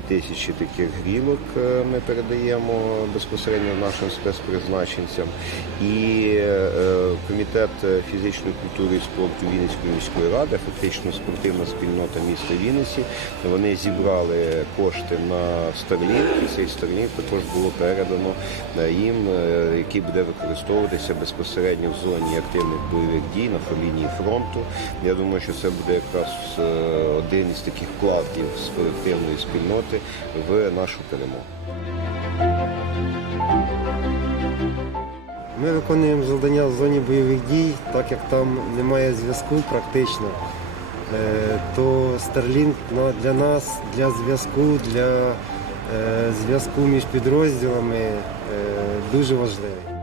тисячі таких грілок е, ми передаємо безпосередньо нашим спецпризначенцям. І е, комітет фізичної культури і спорту Вінницької міської ради, фактично спортивна спільнота міста Вінниці, вони зібрали кошти на і цей Starlink також було передано е, їм, е, який буде використовуватися безпосередньо в зоні активних бойових дій на лінії фронту. Я думаю, що це буде якраз е, один із таких вкладів спортивної спільноти в нашу перемогу. Ми виконуємо завдання в зоні бойових дій, так як там немає зв'язку практично, е, то Starlink для нас, для зв'язку, для е, зв'язку між підрозділами е, дуже важливий.